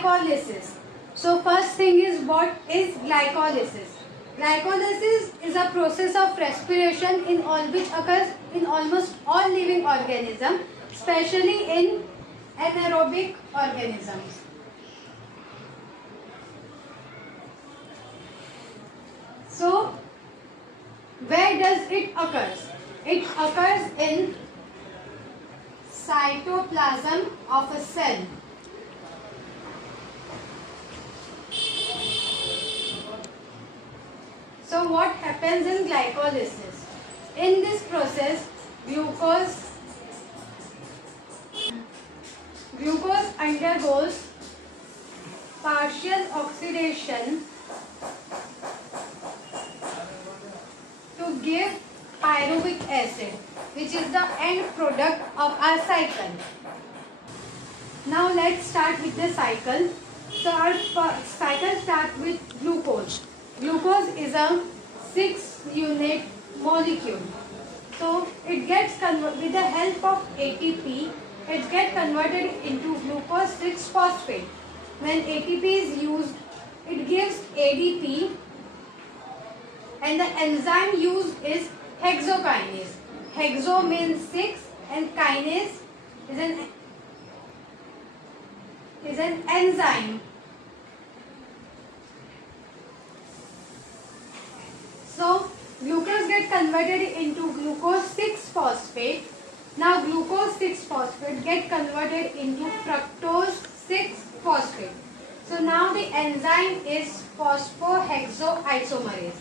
glycolysis. So first thing is, what is glycolysis? Glycolysis is a process of respiration in all which occurs in almost all living organisms, especially in anaerobic organisms. So where does it occur? It occurs in cytoplasm of a cell. So what happens in glycolysis? In this process, glucose undergoes partial oxidation to give pyruvic acid, which is the end product of our cycle. Now let's start with the cycle. So our cycle starts with glucose. Glucose is a 6-unit molecule. So it gets with the help of ATP, it gets converted into glucose 6-phosphate. When ATP is used, it gives ADP, and the enzyme used is hexokinase. Hexo means 6 and kinase is an enzyme. So glucose gets converted into glucose 6-phosphate. Now glucose 6-phosphate get converted into fructose 6-phosphate. So now the enzyme is phosphohexoisomerase.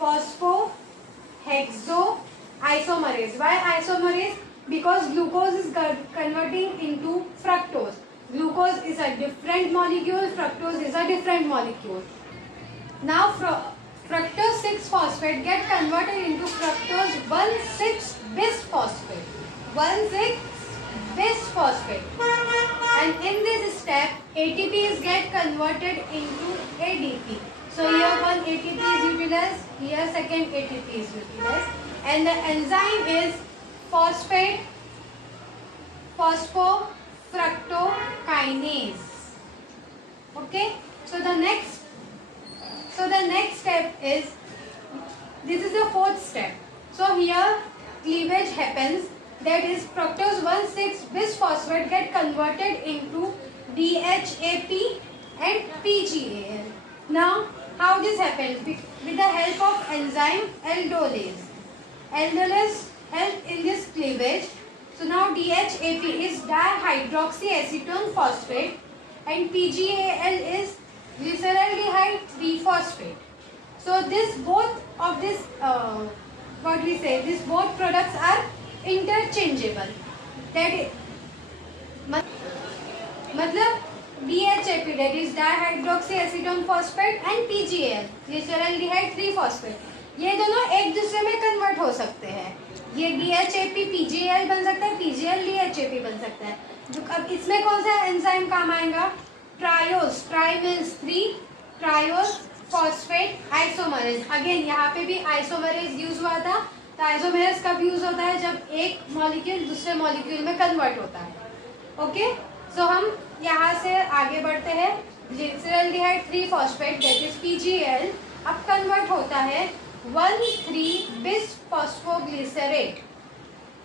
Phosphohexoisomerase. Why isomerase? Because glucose is converting into fructose. Glucose is a different molecule, fructose is a different molecule. Now fructose 6-phosphate get converted into fructose 1,6-bisphosphate. 1,6-bisphosphate. And in this step, ATP is get converted into ADP. So here one ATP is utilized, here second ATP is utilized. And the enzyme is phosphofructokinase. Okay. So the next step is, this is the fourth step. So here cleavage happens, that is fructose 1,6-bisphosphate get converted into DHAP and PGAL. Now how this happens? With the help of enzyme aldolase. Aldolase help in this cleavage. So now DHAP is dihydroxyacetone phosphate and PGAL is glyceraldehyde 3-phosphate. So this both products are interchangeable. That is, मतलब DHAP, that is dihydroxyacetone phosphate, and PGAL glyceraldehyde 3-phosphate, ये दोनों एक दूसरे में convert हो सकते हैं. ये DHAP PGAL बन सकता है, PGAL DHAP बन सकता है. अब इसमें कौन सा एंजाइम काम आएगा? Triose, try means 3, triose phosphate isomerase. Again यहाँ पे भी आइसोमरेज यूज हुआ था. तो आइसोमरेज कब यूज होता है? जब एक मॉलिक्यूल दूसरे मॉलिक्यूल में कन्वर्ट होता है. ओके. सो हम यहाँ से आगे बढ़ते हैं. Glyceraldehyde 3-phosphate that is PGAL अब कन्वर्ट होता है 1,3-bisphosphoglycerate.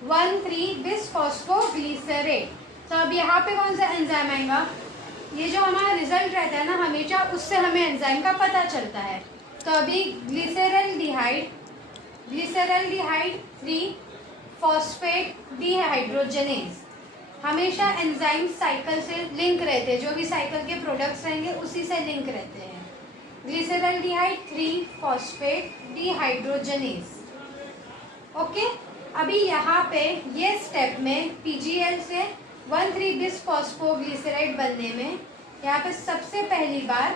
1,3-bisphosphoglycerate. तो अब यहाँ पे कौन सा एंजाइम आएगा? ये जो हमारा रिजल्ट रहता है ना, हमेशा उससे हमें एंजाइम का पता चलता है. तो अभी ग्लिसरल्डिहाइड 3-phosphate डिहाइड्रोजनेज. हमेशा एंजाइम साइकिल से लिंक रहते हैं, जो भी साइकिल के प्रोडक्ट्स रहेंगे उसी से लिंक रहते हैं. Glyceraldehyde 3-phosphate dehydrogenase. ओके. अभी यहाँ पे ये स्टेप में PGL से 1,3-bisphosphoglycerate बनने में यहाँ पे सबसे पहली बार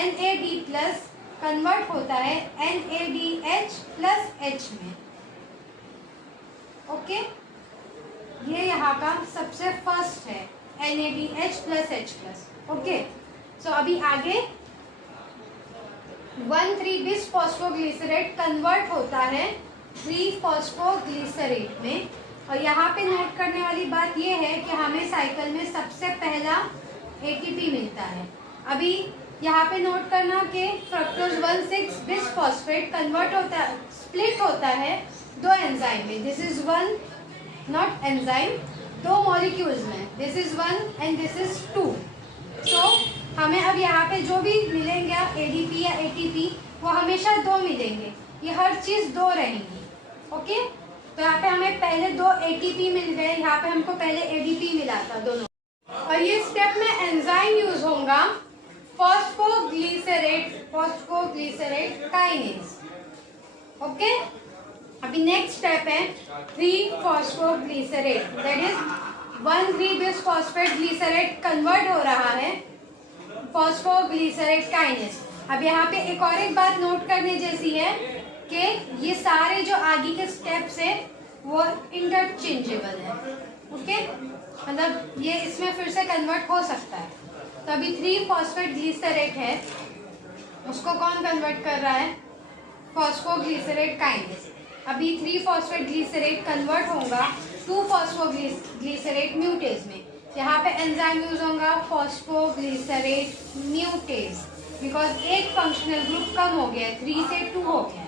NAD प्लस कन्वर्ट होता है NADH प्लस H में. ओके. ये यहाँ का सबसे फर्स्ट है NADH plus H plus. Okay. So अभी आगे 1,3-bisphosphoglycerate कन्वर्ट होता है 3-phosphoglycerate में. और यहाँ पे नोट करने वाली बात ये है कि हमें साइकिल में सबसे पहला ATP मिलता है। अभी यहाँ पे नोट करना कि फ्रक्टोज 1,6 बिसफॉस्फेट कन्वर्ट होता है, स्प्लिट होता है दो एंजाइम में। This is one, not enzyme, दो मॉलिक्यूल्स में। This is one and this is two. So हमें अब यहाँ पे जो भी मिलेंगे ADP या ATP वो हमेशा दो मिलेंगे, ये हर चीज़ दो रहेंगी। ओके, तो यहाँ पे हमें पहले दो ATP मिल गए, यहाँ पे हमको पहले ADP मिला था दोनों। और ये स्टेप में एंजाइम यूज होगा फॉस्फोग्लिसरेट काइनेज। ओके, अभी नेक्स्ट स्टेप है three phosphoglycerate, that is 1,3-बिसफॉस्फेट glycerate convert हो रहा है फॉस्फोग्लिसरेट काइनेज। अब यहाँ पे एक और एक बात नोट करने जैसी है कि ये सारे जो आगे के स्टेप्स है वो इंटरचेंजेबल है। ओके, मतलब ये इसमें फिर से कन्वर्ट हो सकता है। तो अभी 3-फॉस्फेट ग्लिसरेट है, उसको कौन कन्वर्ट कर रहा है? Phosphoglycerate kinase. अभी 3-फॉस्फेट ग्लिसरेट कन्वर्ट होगा 2-फॉस्फोग्लिसरेट म्यूटेज में। यहाँ पे एंजाइम यूज होगा फॉस्फोग्लिसरेट म्यूटेज, बिकॉज एक फंक्शनल ग्रुप कम हो गया, 3 से 2 हो गया।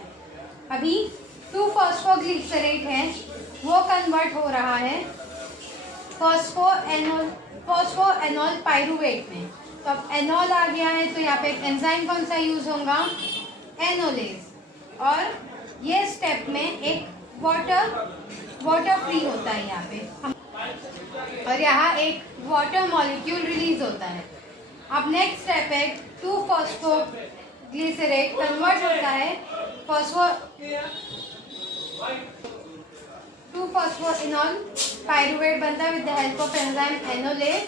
अभी 2-फॉस्फोग्लिसरेट है, वो कन्वर्ट हो रहा है फॉस्फोएनॉल पाइरुवेट में। तो अब एनॉल आ गया है, तो यहाँ पे एक एंजाइम कौन सा यूज होगा? एनोलेज। और ये स्टेप में एक वाटर फ्री होता है यहाँ पे, और यहाँ एक वाटर मॉलिक्यूल रिलीज होता है। अब नेक्स्ट स्टेप है 2-फॉस्फोग्लिसरेट कन्वर्ट होता है 2-फॉस्फोएनॉल पाइरुवेट बनता है with the help of enzyme enolase.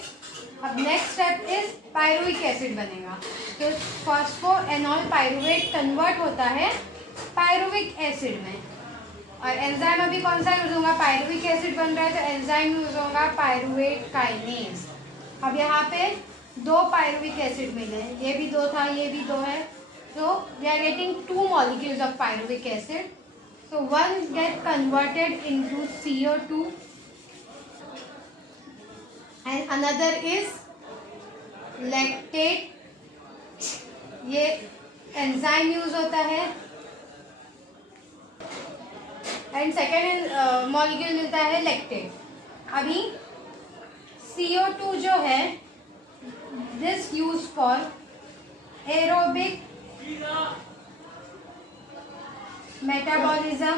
अब next step is pyruvic acid बनेगा। तो फॉस्फोएनॉल पाइरुवेट कन्वर्ट होता है पायरुविक एसिड में, और एंजाइम अभी कौन सा यूज होगा? पायरुविक एसिड बन रहा है तो एंजाइम यूज होगा पायरुवेट काइनेज। अब यहाँ पे 2 पायरुविक एसिड मिले, ये भी 2 था, ये भी 2 है, so we are getting 2 molecules of pyruvic acid. So one get converted into CO2 and another is lactate. ये एंजाइम यूज होता है, एंड सेकेंड मॉलिक्यूल मिलता है लैक्टेट। अभी CO2 जो है this use for aerobic metabolism.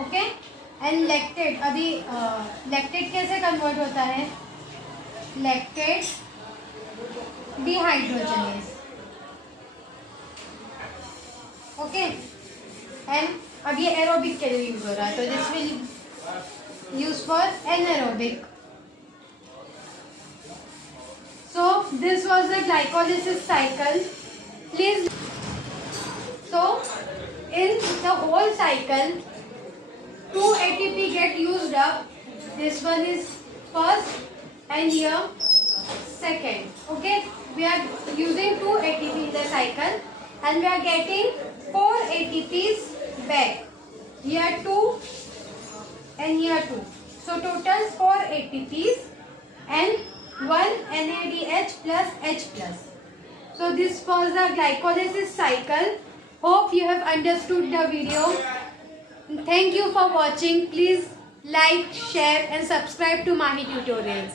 Okay, and lactate, अभी lactate कैसे कन्वर्ट होता है? Lactate dehydrogenase. ओके, एंड अब ये एरोबिक के लिए यूज हो रहा है, तो this will use for anaerobic. So this was the glycolysis cycle. Please, so in the whole cycle 2 ATP get used up. This one is first and here second. Okay, we are using 2 ATP in the cycle and we are getting 4 ATPs back. Here 2 and here 2. So total 4 ATPs and 1 NADH plus H plus. So this was the glycolysis cycle. Hope you have understood the video. Thank you for watching. Please like, share and subscribe to Mahi Tutorials.